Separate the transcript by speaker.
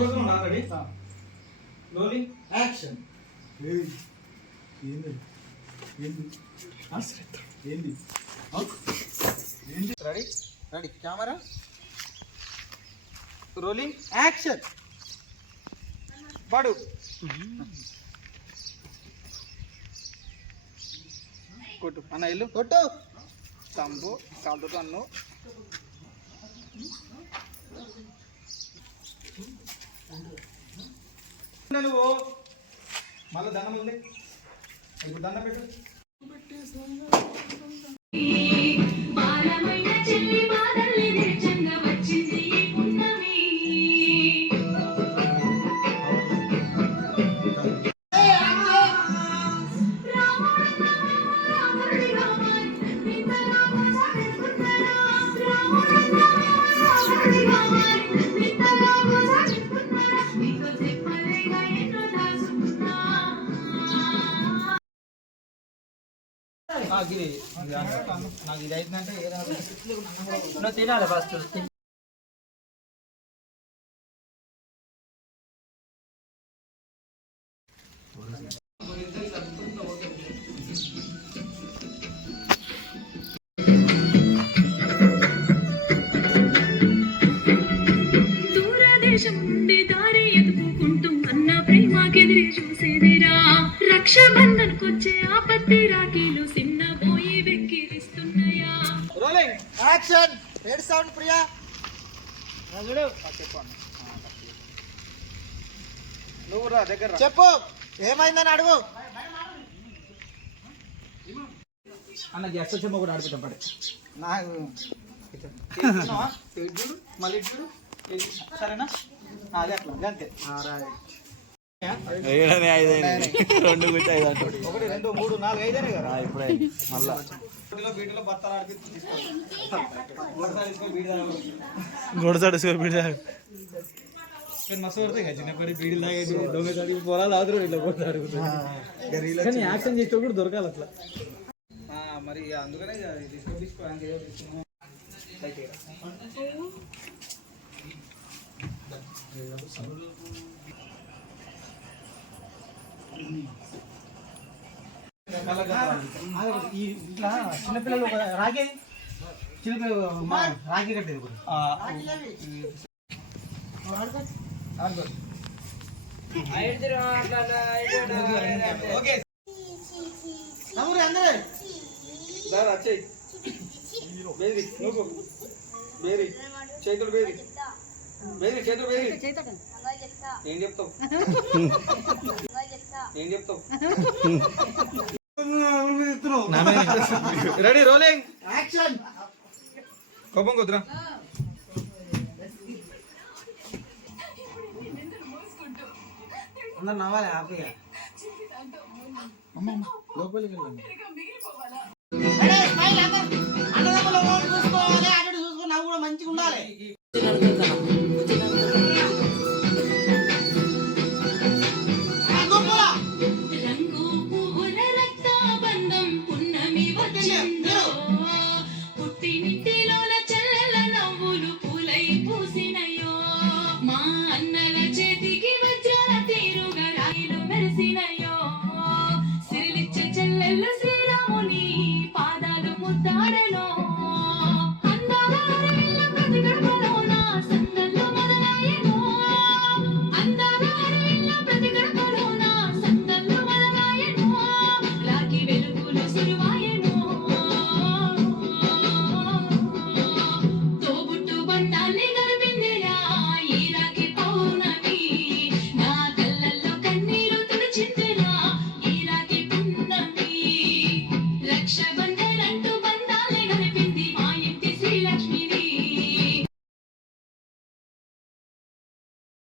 Speaker 1: Ready
Speaker 2: rolling
Speaker 1: action
Speaker 2: ఏంది? ఏంది? ఏంది?
Speaker 1: Ready ready camera rolling action పడు
Speaker 2: కొట్టు. అన్న ఇల్లు.
Speaker 1: కొట్టు.
Speaker 2: తంబు కాలుతో అన్ను నువ్వు? మళ్ళీ దండం ఉంది. ఇప్పుడు దండం పెట్టు. నాకు ఇది నాకు
Speaker 3: నువ్వు తినాలి ఫస్ట్
Speaker 4: దూరదేశం నుండి దారి ఎదుపుకుంటూ అన్న ప్రేమకెదిరి చూసేదిరా? ఆపత్తి
Speaker 2: రాకి
Speaker 1: యాక్షన్. Red sound Priya.
Speaker 2: అన్న నువ్వు రా దగ్గర.
Speaker 1: చెప్పు. ఏమైందని అడుగు.
Speaker 2: అన్న జస్ట్ చెమ్మ కూడా ఆడిపిద్దాం పడే. నాకు మళ్ళీ సరేనా? ఆ, అదే అట్లా అంతే.
Speaker 1: రెండు గురించి ఐదు అంటాడు.
Speaker 2: ఒకటి రెండు మూడు నాలుగు ఐదేనే కదా?
Speaker 1: ఇప్పుడే మళ్ళా.
Speaker 2: బీడి కానీ యాక్షన్ చేస్తే కూడా దొరకాలి అట్లా. మరి అందుకనే తీసుకో ఇట్లా చిన్నపిల్లలు రాగే చిన్నపిల్లలు మా రాగి కట్టేది ఒకటి. ఆడుకో. ఓకే
Speaker 1: నవ్వురు అందరూ
Speaker 2: దారా చెయ్యి బేరి నువ్వు బేరి చేతులు బేరి బేరి చేతులు బేరి ఏం చెప్తావు ఏం చెప్తావు రెడీ రోలింగ్.
Speaker 1: యాక్షన్.
Speaker 2: కోపం కుదరా
Speaker 4: అందరు నవ్వాలి హ్యాపీగా లోపలికి వెళ్ళండి.